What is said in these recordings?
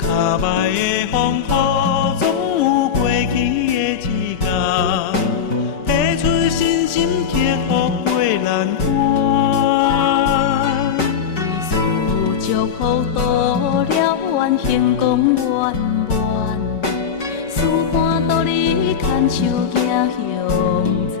脚摆的风雨，总有过去的一天，提出信心克服过难关。为事祝福到了愿成功圆满，事伴道理牵手行向前。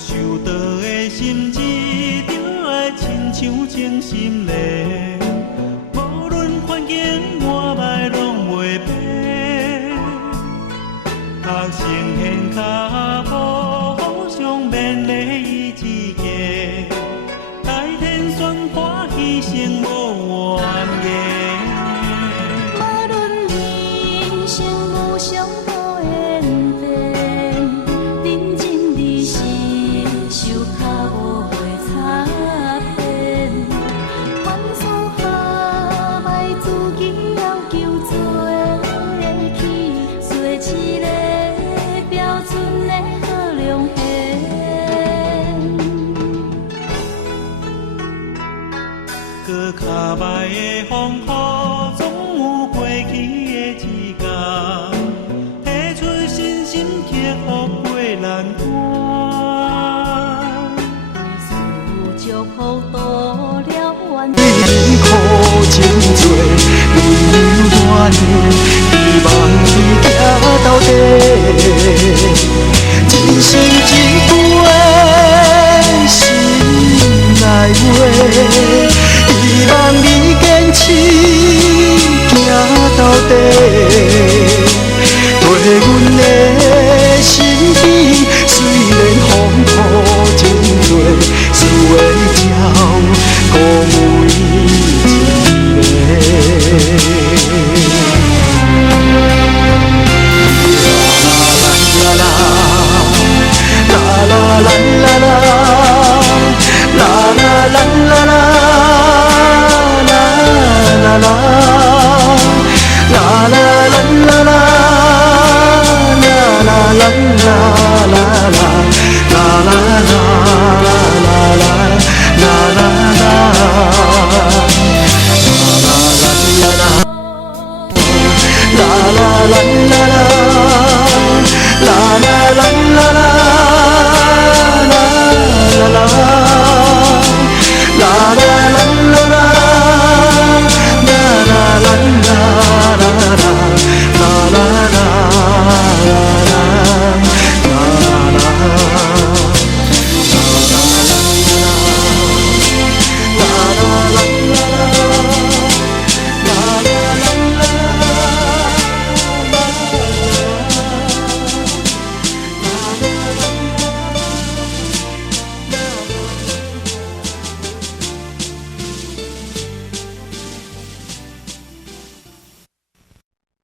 受到的心志，就爱亲像精心练，无论环境外歹拢袂变。学成现脚步，互相勉励一个，大天宣判牺牲无怨言。无论人生无常多演变，认真的是。手脚无会差变，凡事下歹自己要求做起，做一个标准的好良贤。搁脚摆的风雨，总有过去的一天，提出信心克服过难关。祝福到了愿，苦真多，温暖的希望伊行到底。真心一句的心内话，希望你坚持行到底。对阮的心意，虽然风雨真多，思会照顾每一个。啦啦啦啦啦啦啦啦啦啦啦啦啦啦啦啦。la la la la